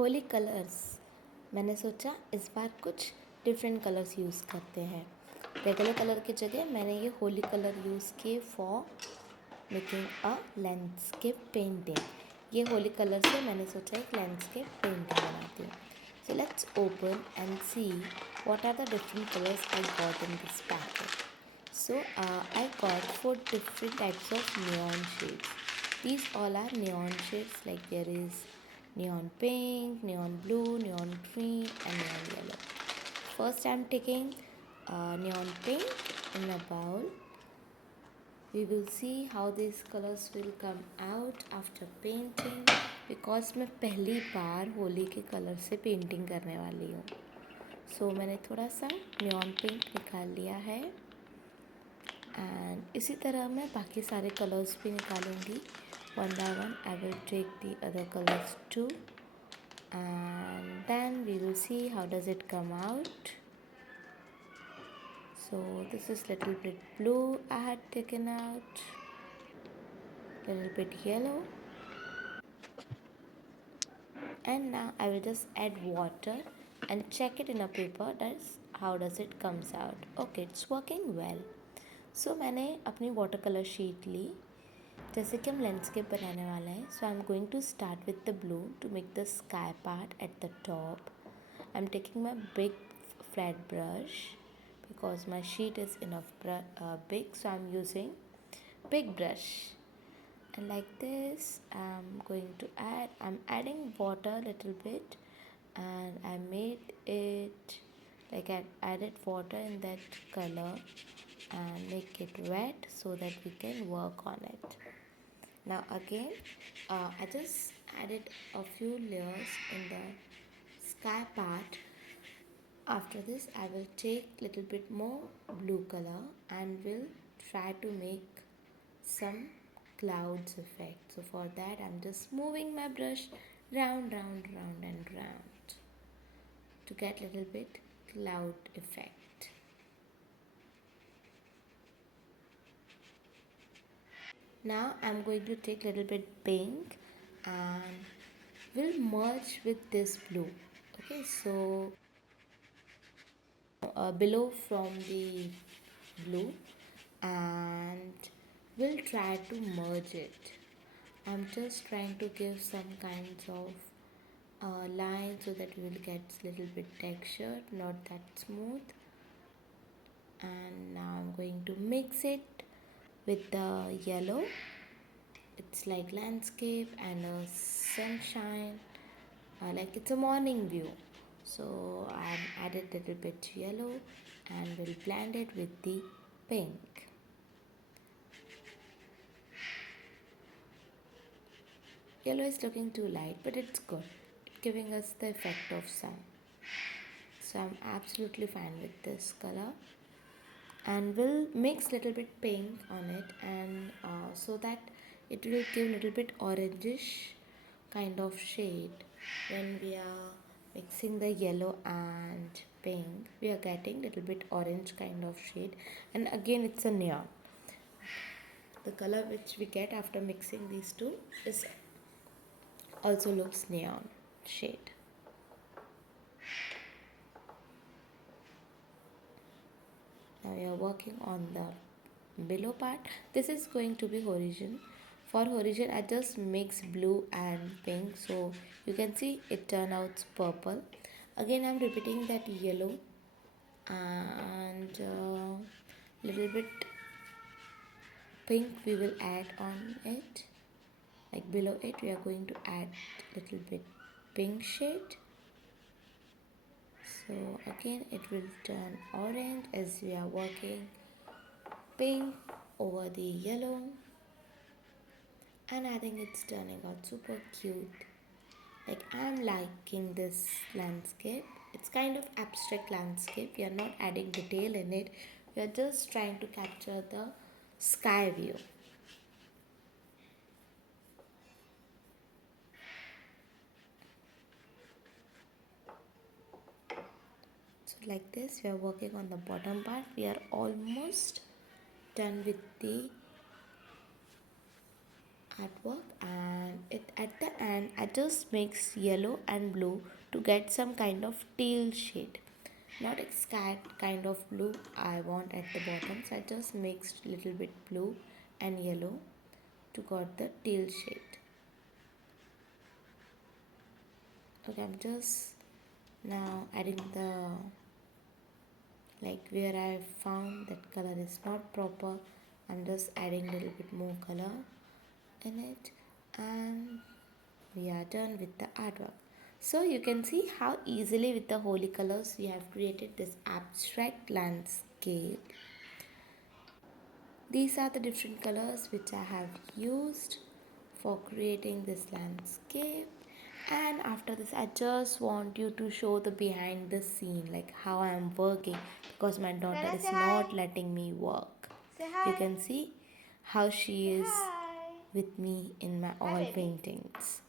Holi colours. मैंने सोचा इस बार कुछ डिफरेंट कलर्स यूज़ करते हैं। रेगुलर कलर की जगह मैंने ये होली कलर यूज़ किए for making a landscape painting. ये होली कलर से मैंने सोचा एक लैंडस्केप पेंटिंग बनाती हूँ। So let's open and see what are the different colors I got in this packet. So I got 4 different types of neon shades. These all are neon shades, like there is neon pink, neon blue, neon green and neon yellow. First I'm taking neon pink in a bowl. We will see how these colors will come out after painting, because मैं पहली बार होली के colour से painting करने वाली हूँ. सो मैंने थोड़ा सा न्योन पिंक निकाल लिया है एंड इसी तरह मैं बाकी सारे कलर्स भी निकालूंगी. One by one I will take the other colours too and then we will see how does it come out. So this is little bit blue I had taken out, little bit yellow, and now I will just add water and check it in a paper. That's how does it comes out. Okay, it's working well. So मैंने अपनी water colour sheet ली. जैसे कि हम landscape बनाने वाले हैं, so I am going to start with the blue to make the sky part at the top. I am taking my big flat brush because my sheet is enough big, so I'm using big brush. And like this I'm adding water a little bit, and I made it like I added water in that color and make it wet so that we can work on it. Now again I just added a few layers in the sky part. After this I will take little bit more blue color and will try to make some clouds effect. So for that I'm just moving my brush round and round to get little bit cloud effect. Now I'm going to take little bit pink and will merge with this blue. Okay, so below from the blue, and we'll try to merge it. I'm just trying to give some kinds of line so that we will get little bit texture, not that smooth. And now I'm going to mix it with the yellow. It's like landscape and a sunshine, like it's a morning view. So I'm added little bit yellow and will blend it with the pink. Yellow is looking too light, but it's good. It's giving us the effect of sun. So I'm absolutely fine with this color. And we'll mix little bit pink on it, and so that it will give little bit orangish kind of shade. When we are mixing the yellow and pink, we are getting little bit orange kind of shade. And again it's a neon. The color which we get after mixing these two is also looks neon shade. Now we are working on the below part. This is going to be horizon. For horizon I just mix blue and pink, so you can see it turn out purple. Again I'm repeating that yellow and little bit pink we will add on it. Like below it we are going to add little bit pink shade. So again it will turn orange as we are working pink over the yellow, and I think it's turning out super cute. Like I'm liking this landscape. It's kind of abstract landscape. We are not adding detail in it. We are just trying to capture the sky view. So like this we are working on the bottom part. We are almost done with the artwork, and at the end I just mix yellow and blue to get some kind of teal shade, not exact kind of blue I want at the bottom, so I just mixed little bit blue and yellow to got the teal shade. Okay, I'm just now adding the, like where I found that color is not proper, I'm just adding a little bit more color in it, and we are done with the artwork. So you can see how easily with the holy colors we have created this abstract landscape. These are the different colors which I have used for creating this landscape. And after this I just want you to show the behind the scene, like how I am working, because my daughter is not letting me work. You can see how she is with me in my all paintings.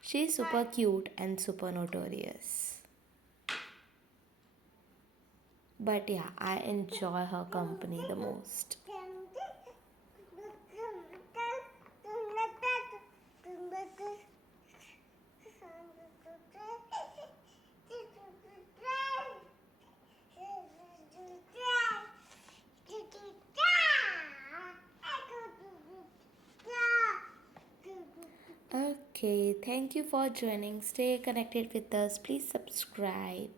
She is super cute and super notorious. But yeah, I enjoy her company the most. Okay, thank you for joining. Stay connected with us. Please subscribe.